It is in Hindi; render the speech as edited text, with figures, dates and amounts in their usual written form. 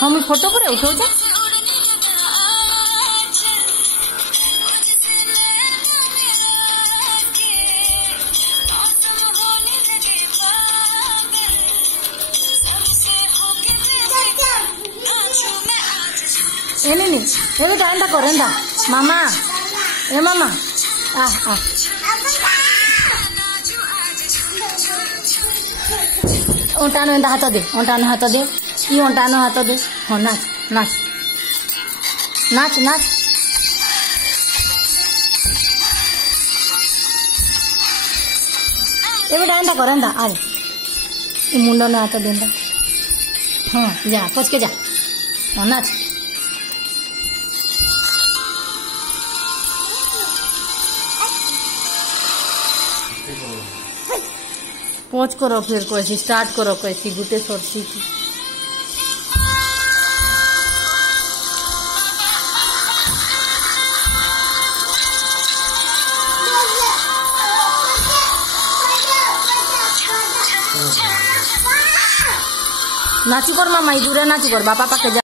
हम फोटो पर उठो जा नहीं टाइम करेंदा मामा ए मामा आ आ ओंटानो हाथ दे ये ओंटानो हाथ दे हाँ नाच नाच नाच नाच ये टाइम करेंदा अरे ये मुंडो ने हाथ देंदा हाँ जा पच के जा हाँ नाच पहुँच करो फिर कैसी स्टार्ट करो कैसी गुटे सरसी की नाची कर मामा दूरे नाची कर बापा पाके जा।